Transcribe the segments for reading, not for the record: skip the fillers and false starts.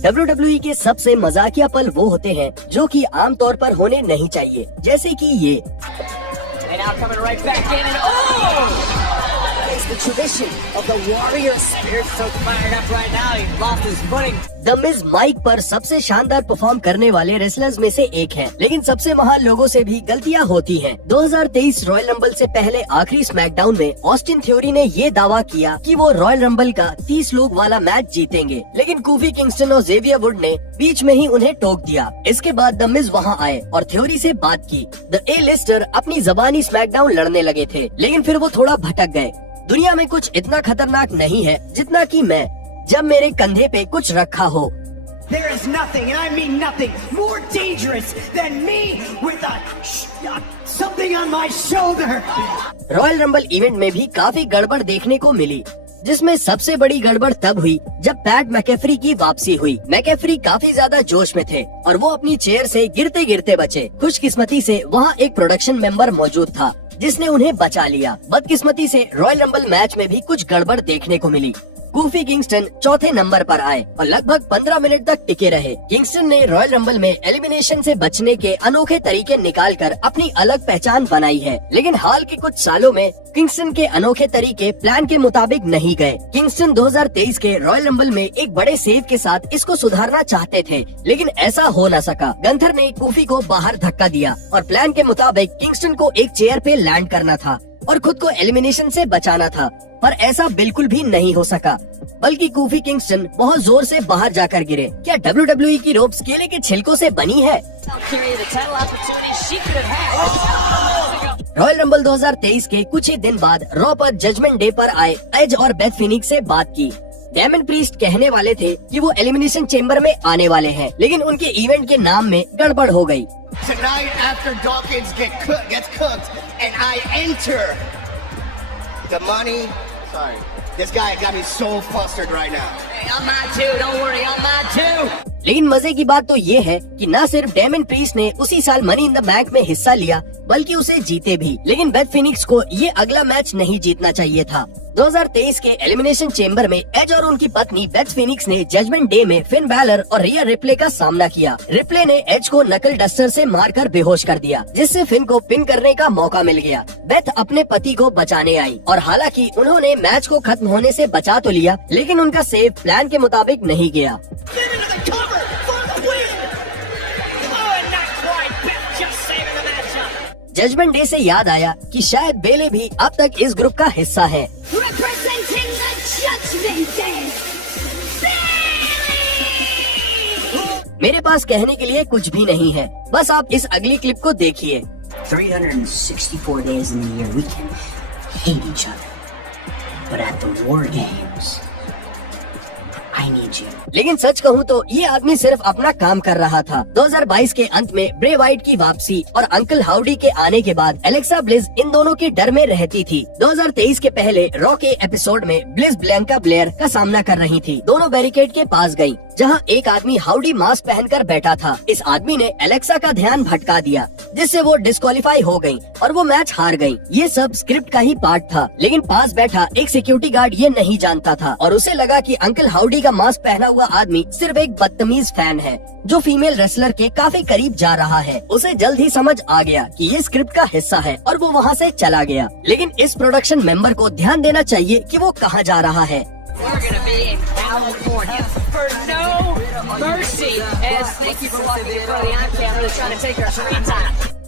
WWE के सबसे मजाकिया पल वो होते हैं जो कि आमतौर पर होने नहीं चाहिए, जैसे कि ये। The tradition of the warrior spirit so fired up right now. He lost his footing. The Miz mike पर सबसे शानदार परफॉर्म करने वाले रेसलर्स में से एक हैं, लेकिन सबसे महान लोगों से भी गलतियां होती हैं। 2023 रॉयल रंबल से पहले आखिरी स्मैकडाउन में ऑस्टिन थ्योरी ने ये दावा किया कि वो रॉयल रंबल का 30 लोग वाला मैच जीतेंगे, लेकिन कोफी किंगस्टन और जेवियर वुड ने बीच में ही उन्हें टोक दिया। इसके बाद द मिज वहाँ आए और थ्योरी से बात की। द ए-लिस्टर अपनी जबानी स्मैकडाउन लड़ने लगे थे, लेकिन फिर वो थोड़ा भटक गए। दुनिया में कुछ इतना खतरनाक नहीं है जितना कि मैं, जब मेरे कंधे पे कुछ रखा हो। There is nothing, and I mean nothing, more dangerous than me with something on my shoulder. Royal rumble event में भी काफी गड़बड़ देखने को मिली, जिसमें सबसे बड़ी गड़बड़ तब हुई जब पैट मैकेफ्री की वापसी हुई। मैकेफ्री काफी ज्यादा जोश में थे और वो अपनी चेयर से गिरते गिरते बचे। खुशकिस्मती से वहाँ एक प्रोडक्शन मेंबर मौजूद था जिसने उन्हें बचा लिया। बदकिस्मती से रॉयल रंबल मैच में भी कुछ गड़बड़ देखने को मिली। कोफी किंगस्टन चौथे नंबर पर आए और लगभग 15 मिनट तक टिके रहे। किंगस्टन ने रॉयल रंबल में एलिमिनेशन से बचने के अनोखे तरीके निकालकर अपनी अलग पहचान बनाई है, लेकिन हाल के कुछ सालों में किंगस्टन के अनोखे तरीके प्लान के मुताबिक नहीं गए। किंगस्टन 2023 के रॉयल रंबल में एक बड़े सेव के साथ इसको सुधारना चाहते थे, लेकिन ऐसा हो न सका। गंथर ने कोफी को बाहर धक्का दिया और प्लान के मुताबिक किंगस्टन को एक चेयर पे लैंड करना था और खुद को एलिमिनेशन से बचाना था, पर ऐसा बिल्कुल भी नहीं हो सका, बल्कि कोफी किंगस्टन बहुत जोर से बाहर जाकर गिरे। क्या WWE की रोप्स केले के छिलकों से बनी है? रॉयल रंबल 2023 के कुछ ही दिन बाद रॉ पर जजमेंट डे पर आए एज और बेथ फिनिक्स से बात की। डेमन प्रीस्ट कहने वाले थे कि वो एलिमिनेशन चेम्बर में आने वाले हैं, लेकिन उनके इवेंट के नाम में गड़बड़ हो गई। Tonight, after Dawkins gets cooked, and I enter the money. Sorry, this guy got me so flustered right now. Hey, I'm mad too. Don't worry, I'm mad too. लेकिन मजे की बात तो ये है कि न सिर्फ डेमन प्रीस्ट ने उसी साल मनी इन द बैंक में हिस्सा लिया, बल्कि उसे जीते भी। लेकिन बेथ फिनिक्स को ये अगला मैच नहीं जीतना चाहिए था। 2023 के एलिमिनेशन चेम्बर में एज और उनकी पत्नी बेथ फिनिक्स ने जजमेंट डे में फिन बैलर और रिया रिप्ले का सामना किया। रिप्ले ने एज को नकल डस्टर से मारकर बेहोश कर दिया, जिससे फिन को पिन करने का मौका मिल गया। बेथ अपने पति को बचाने आई और हालांकि उन्होंने मैच को खत्म होने से बचा तो लिया, लेकिन उनका सेव प्लान के मुताबिक नहीं गया। जजमेंट डे से याद आया कि शायद बेले भी अब तक इस ग्रुप का हिस्सा है। मेरे पास कहने के लिए कुछ भी नहीं है, बस आप इस अगली क्लिप को देखिए। 364 days in the year we can hate each other, but at the war games I need you. लेकिन सच कहूँ तो ये आदमी सिर्फ अपना काम कर रहा था। 2022 के अंत में ब्रे वाइट की वापसी और अंकल हाउडी के आने के बाद एलेक्सा ब्लिस इन दोनों के डर में रहती थी। 2023 के पहले रॉ के एपिसोड में ब्लिस ब्लैंका ब्लेयर का सामना कर रही थी। दोनों बैरिकेड के पास गयी, जहाँ एक आदमी हाउडी मास्क पहनकर बैठा था। इस आदमी ने एलेक्सा का ध्यान भटका दिया, जिससे वो डिस्क्वालीफाई हो गयी और वो मैच हार गयी। ये सब स्क्रिप्ट का ही पार्ट था, लेकिन पास बैठा एक सिक्योरिटी गार्ड ये नहीं जानता था और उसे लगा कि अंकल हाउडी का मास्क पहना हुआ आदमी सिर्फ एक बदतमीज फैन है जो फीमेल रेसलर के काफी करीब जा रहा है। उसे जल्द ही समझ आ गया कि ये स्क्रिप्ट का हिस्सा है और वो वहाँ से चला गया। लेकिन इस प्रोडक्शन मेंबर को ध्यान देना चाहिए कि वो कहाँ जा रहा है।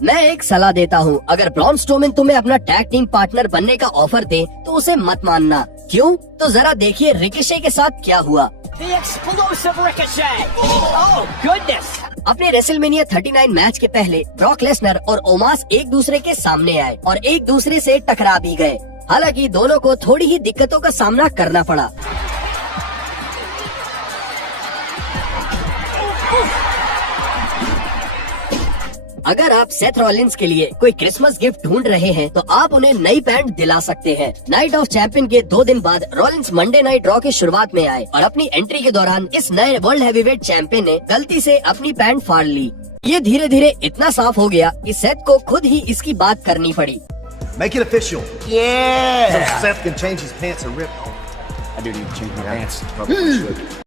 मैं एक सलाह देता हूँ, अगर ब्रॉन स्ट्रोमैन तुम्हें अपना टैग टीम पार्टनर बनने का ऑफर दे तो उसे मत मानना। क्यों? तो जरा देखिए रिकिशे के साथ क्या हुआ। अपने रेसलमेनिया 39 मैच के पहले ब्रॉक लेसनर और ओमास एक दूसरे के सामने आए और एक दूसरे से टकरा भी गए। हालांकि दोनों को थोड़ी ही दिक्कतों का सामना करना पड़ा। अगर आप सेथ रॉलिंस के लिए कोई क्रिसमस गिफ्ट ढूंढ रहे हैं तो आप उन्हें नई पैंट दिला सकते हैं। नाइट ऑफ चैंपियन के 2 दिन बाद रॉलिंस मंडे नाइट रॉ की शुरुआत में आए और अपनी एंट्री के दौरान इस नए वर्ल्ड हैवीवेट चैंपियन ने गलती से अपनी पैंट फाड़ ली। ये धीरे धीरे इतना साफ हो गया कि सेथ को खुद ही इसकी बात करनी पड़ी। Make it official. Yeah. So Seth can change his pants or rip. I do need to change my pants.